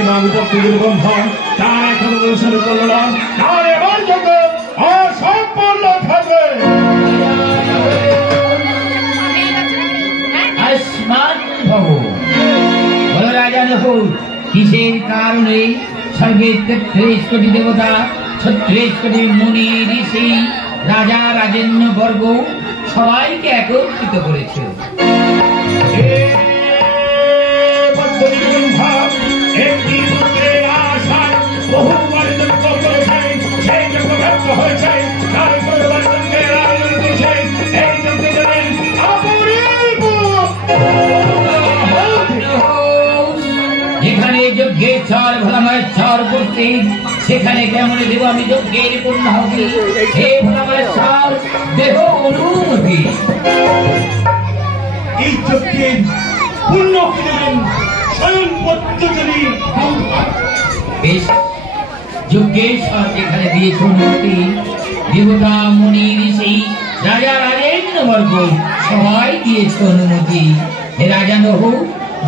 এবং ভক্তিগুরু ব্রহ্মা তার এখন অনুসরণ করল না, তার এবার যজ্ঞ অসম্পূর্ণ থাকবে। কিসের কারণে স্বর্গের 33 কোটি দেবতা, 36 কোটি মুনি ঋষি, রাজা রাজেন্দ্র বর্গ সবাইকে একত্রিত করেছে? যেখানে যজ্ঞের চর ভোলামায় চর করতে, সেখানে কেমন দেব আমি যজ্ঞের পূর্ণাহুতি? হে ভোলামায় চর দেহ অনুমতি। এই যজ্ঞের পূর্ণাহুতি দেবেন স্বয়ং পদ্মজনী। বেশ, যজ্ঞের চর যেখানে দিয়েছ অনুমতি, দেবতা মুনি ঋষি রাজা রাজেন্দ্র বর্গ সবাই দিয়েছ অনুমতি। হে রাজা নহ,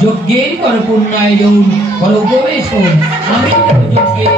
যজ্ঞের কর পূর্ণায়োজন কর উপবেশন, আমি যজ্ঞের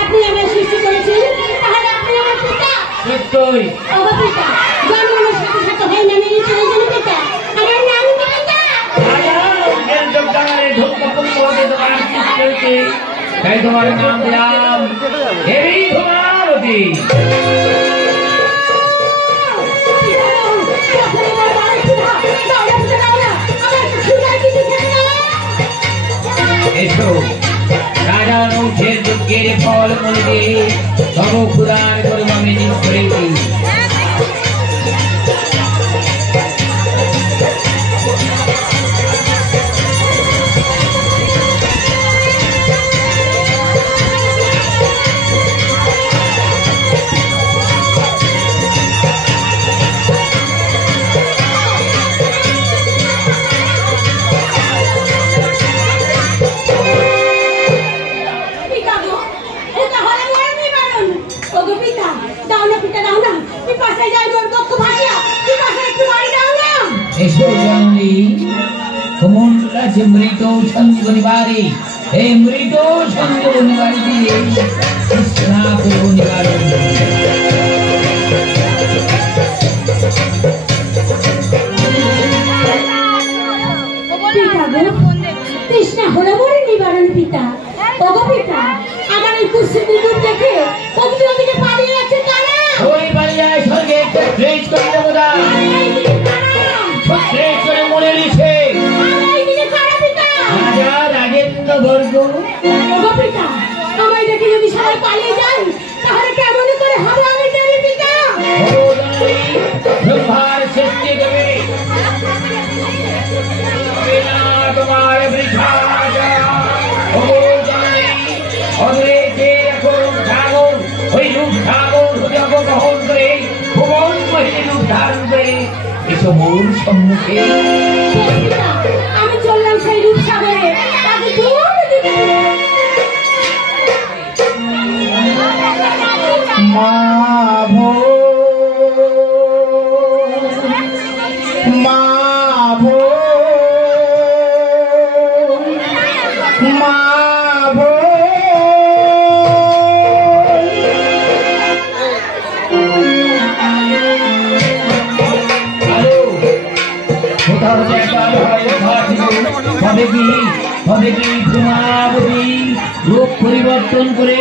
আপনি আমার সৃষ্টি করেছেন, তাহলে আপনি আমার পিতা। সত্যই আমার পিতা জন্মের সাথে সাথে হয় না, মেনে চলে গেল পিতা। আমার নাম পিতা। তাই তোমার নাম দিলাম দেবী ধূমাবতী। এসো, রাজা নৌছের যজ্ঞের ফল মূলে তব ক্ষুদার করব আমি নিজ করেছি। এসো জননী, কমলা যে মৃত ছন্দ নিবারী, এই মৃত ছন্দ নিবারী দিয়ে স্নাপ নিবারণ। কৃষ্ণা হলো মোর নিবারণ পিতা। ওগো পিতা, আমার এই কুৎসিত রূপ দেখে কবি ওদিকে পালিয়ে যাচ্ছে কারা? ওই পালিয়ে যায় স্বর্গে 33 কোটি দেবতা, 36 কোটি মুনি ঋষি, রাজা রাজেন্দ্র বর্গ। ওগো পিতা, আমায় দেখে যদি সবাই পালিয়ে যায়, তাহলে কেমন করে হবে আমি জানি পিতা? ও জননী, ব্রহ্মার সৃষ্টি দেবে তোমার বৃথা। ও জননী, অদূরে ধারণ করে এসো মোর সম্মুখে। পিতা, আমি চললাম সেই রূপসাগরে, তাকে ডুব দিতে। মাভো মাভো মাভো কোথাও একবার হবে কি ঘুমাবি রূপ পরিবর্তন করে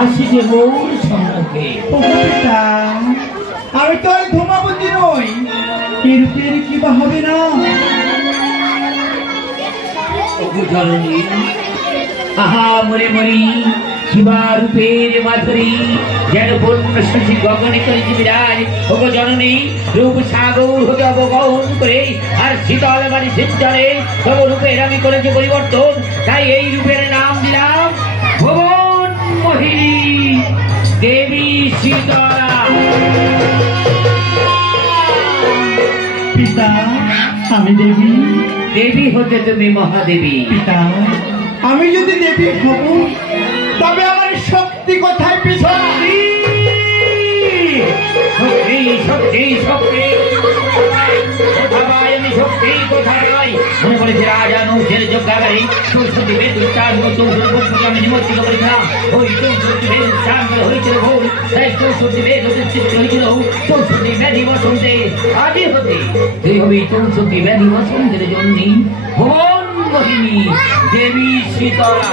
আসিছে মোর সম্মুখে। আমি তো আর ধূমাবতী নই, এর কি বা হবে না? জননী আহা মরে মরি শিবা রূপের মাধুরী যেন বন্য শশী গগনে করেছে বিরাজ। ওগো জননী রূপ সাগর হতে অবগহন করে আর শীতল বাড়ি সিঞ্চনে তব রূপের আমি করেছি পরিবর্তন, তাই এই রূপের নাম দিলাম ভুবন মোহিনী দেবী শীতলা। পিতা, আমি দেবী। দেবী হতে তুমি মহাদেবী। পিতা, আমি যদি দেবী হব তবে আমার শক্তি কোথায়? পিতা, শক্তি শক্তি শক্তি কোথায়? আমি শক্তি কোথায়? মনে করেছে রাজা নৌসের যজ্ঞাগারে চৌষট্টি বেদ উচ্চার চৌষট্টি আমি নিমজ্জিত করেছিলাম। ওই চৌষট্টি বেদ উচ্চার করে হয়েছিল ভুল, তাই চৌষট্টি বেদ অধিষ্ঠিত হয়েছিল চৌষট্টি ব্যাধি বসন্তে। আজই হতে তুই হবি চৌষট্টি ব্যাধি বসন্তের জন্য ভুবন মোহিনী দেবী শীতলা।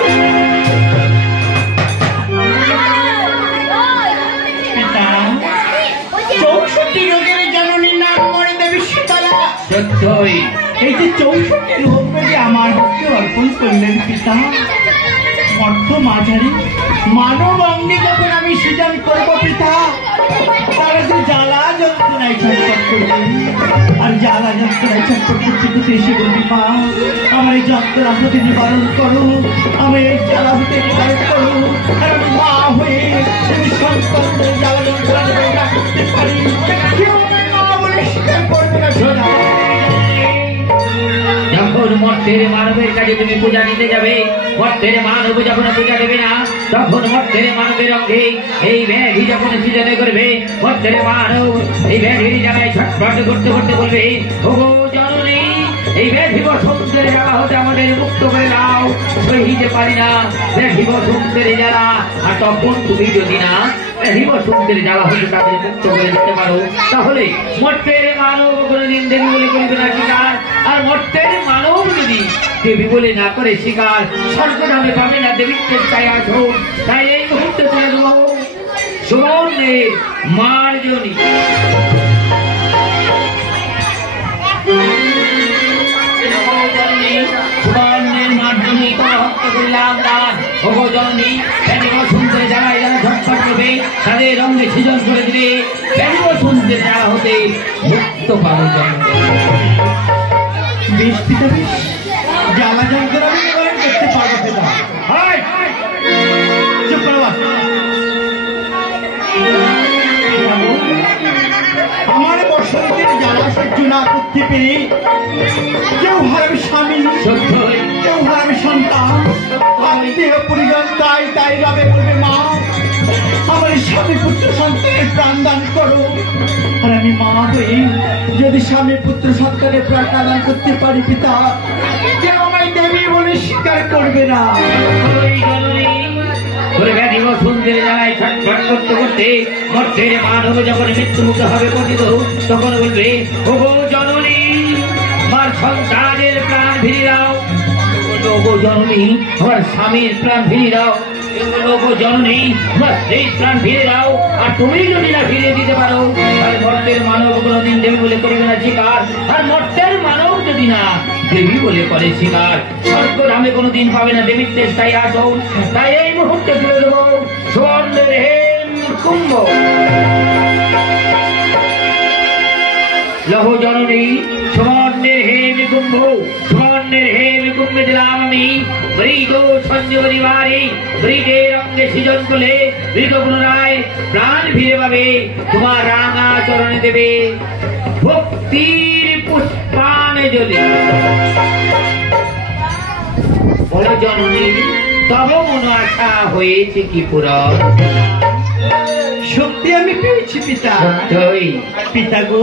পিতা, 64 রোগের জননী নাম করে দেবী শীতলা। সত্যই এই যে 64 রোগ যদি আমার হাতে অর্পণ করলেন পিতা, অর্থ মাঝারি মানব অঙ্গে যখন আমি সৃজন করব পিতা, তারা যে জ্বালা যন্ত্রণায় ছটফট করবে, আর জ্বালা যন্ত্রণায় ছটফট করতে করতে এসে বলবি মা আমার এই যন্ত্রণা হতে নিবারণ করো, আমি এই জ্বালা হতে নিবারণ করো। আর আমি মা হয়ে তুমি সন্তানদের জ্বালা যন্ত্রণা না করতে পারি, কেউ আমায় মা বলে স্বীকার করবে না। শোনা, যখন মর্তের মানবের কাছে তুমি পূজা দিতে যাবে, মর্তের মানব যখন পূজা দেবে না, তখন মর্তের মানবের অঙ্গে এই ব্যাধি যখন সৃজনে করবে, মর্তের মানব এই ব্যাধির জ্বালায় ছটফট করতে করতে বলবে ওগো জননী এই ব্যাধি বসন্তের জ্বালা হতে আমাদের মুক্ত করে দাও, সহিতে পারি না ব্যাধি বসন্তের জ্বালা। আর তখন তুমি যদি না ব্যাধি বসন্তের জ্বালা হতে তাদের মুক্ত করে দিতে পারো, তাহলে মর্তের মানব কোনোদিন দেবী বলে করবে না স্বীকার। আর মর্তের মানব যদি দেবী বলে না করে স্বীকার, স্বর্গধামে পাবে না দেবীর চেষ্টায় আসো। তাই এই মুহূর্তে তুলে দেবো সুবর্ণের মার্জনী। সুবর্ণের মার্জনী তোমার ভক্ত করিলাম দান। ওগো জননী ব্যাধি বসন্তের জ্বালায় যারা ঝটফট করবে তাদের রঙে সৃজন করে দিলে ব্যাধি বসন্তের জ্বালা হতে মুক্ত পাবে জননী। বেশ পিতা, বেশ জ্বালা যন্ত্রণা আমি নিবারণ করতে পারবো পিতা। চুপ করো, আমার বসন্তের জ্বালা সহ্য না করতে পেরে কেউ হারাবে স্বামী, কেউ হারাবে সন্তান, আত্মীয় পরিজন তাই তাই রবে বলবে মা আমার স্বামী পুত্র সন্তানের প্রাণ দান করো। আর আমি মা হয়ে যদি স্বামী পুত্র সন্তানের প্রাণ দান করতে পারি পিতা, কেউ আমায় দেবী বলে স্বীকার করবে না। ব্যাধি বসন্তের জ্বালায় ছটফট করতে করতে মর্তের মানব যখন মৃত্যু মুক্ত হবে পতিত, তখন বলবে ওগো জননী আমার সন্তানের প্রাণ ফিরিয়ে দাও, ওগো জননী আমার স্বামীর প্রাণ ফিরিয়ে দাও, ওগো জননী আমার স্ত্রীর প্রাণ ফিরে দাও। আর তুমি যদি না ফিরিয়ে দিতে পারো তাহলে মর্তের মানব কোনোদিন দেবী বলে করবে না স্বীকার। আর মর্তের মানব যদি না দেবী বলে করে স্বীকার, স্বর্গধামে কোনোদিন পাবে না দেবীর চেষ্টায় আসো। তাই এই মুহূর্তে তুলে দেবো স্বর্ণের হেম কুম্ভ। লহ জননী স্বর্ণের হেম কুম্ভ, স্বর্ণ ব্রহ্মাণ্ডের হে বিকুম্বে দিলাম আমি মৃগ সঞ্জীবনী বাড়ি মৃগের অঙ্গে সৃজন করলে মৃগ পুনরায় প্রাণ ফিরে পাবে তোমার রাঙা চরণে দেবে ভক্তির পুষ্পানে যদি বলে জননী তব মন আশা হয়েছে কি পূরণ সত্যি আমি পেয়েছি পিতা। সত্যই পিতা গো,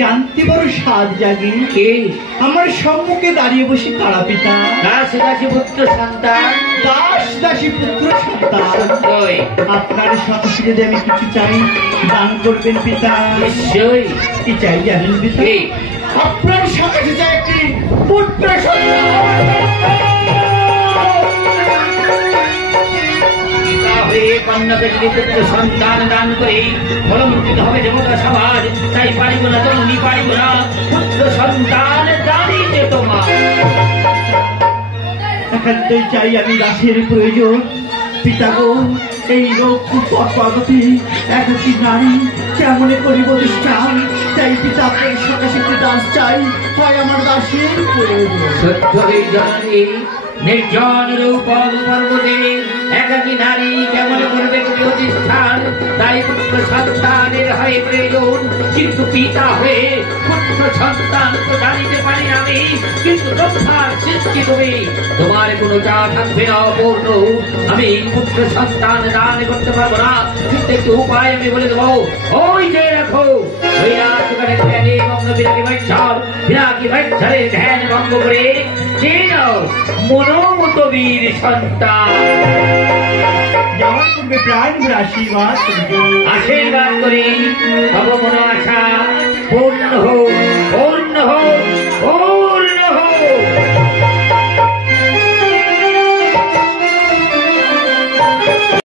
জানতে বড় স্বাদ জাগে কে আমার সম্মুখে দাঁড়িয়ে বসি কারা পিতা? দাস দাসী পুত্র সন্তান দাস দাসী পুত্র সন্তান। সত্যই আপনার সাথে যদি আমি কিছু চাই দান করবেন পিতা। নিশ্চয়ই কি চাই জানেন পিতা? কি? আপনার সাথে চাই একটি পুত্র সন্তান। কন্যাকে যদি পুত্র সন্তান দান করে ফলমন্ডিত হবে দেবতা সমাজ, তাই পারিব না জননী পারিব না পুত্র সন্তান দানিতে তোমার। একান্তই চাই আমি দাসের প্রয়োজন পিতা গো। এই লোক পর্বতী একটি নারী কেমন করিব অনুষ্ঠান, তাই পিতা আপনার সকাশে একটি দাস চাই, হয় আমার দাসের প্রয়োজন। সত্যই জননী নির্জন রূপ পর্বতে একাকি নারী কেমন করবে প্রতিষ্ঠান, তাই পুত্র সন্তানের হয় প্রয়োজন। কিন্তু পিতা হয়ে পুত্র সন্তান তো জানিতে পারি আমি, কিন্তু রক্ষার সৃষ্টি তুমি তোমার কোনো চা থাকবে না অপূর্ণ। আমি পুত্র সন্তান দান করতে পারবো না, কিন্তু একটু উপায় আমি বলে দেবো। ওই যে রাখো ওই রাজকারে ধ্যানে ভঙ্গ বিরাগী বৈশ্বর বিরাগী বৈশ্বরের ধ্যান ভঙ্গ করে যে নাও মনোমত বীর সন্তান। যাওয়ার পূর্বে প্রাণ আশীর্বাদ আশীর্বাদ করি তব মনো আশা পূর্ণ হোক, পূর্ণ হোক।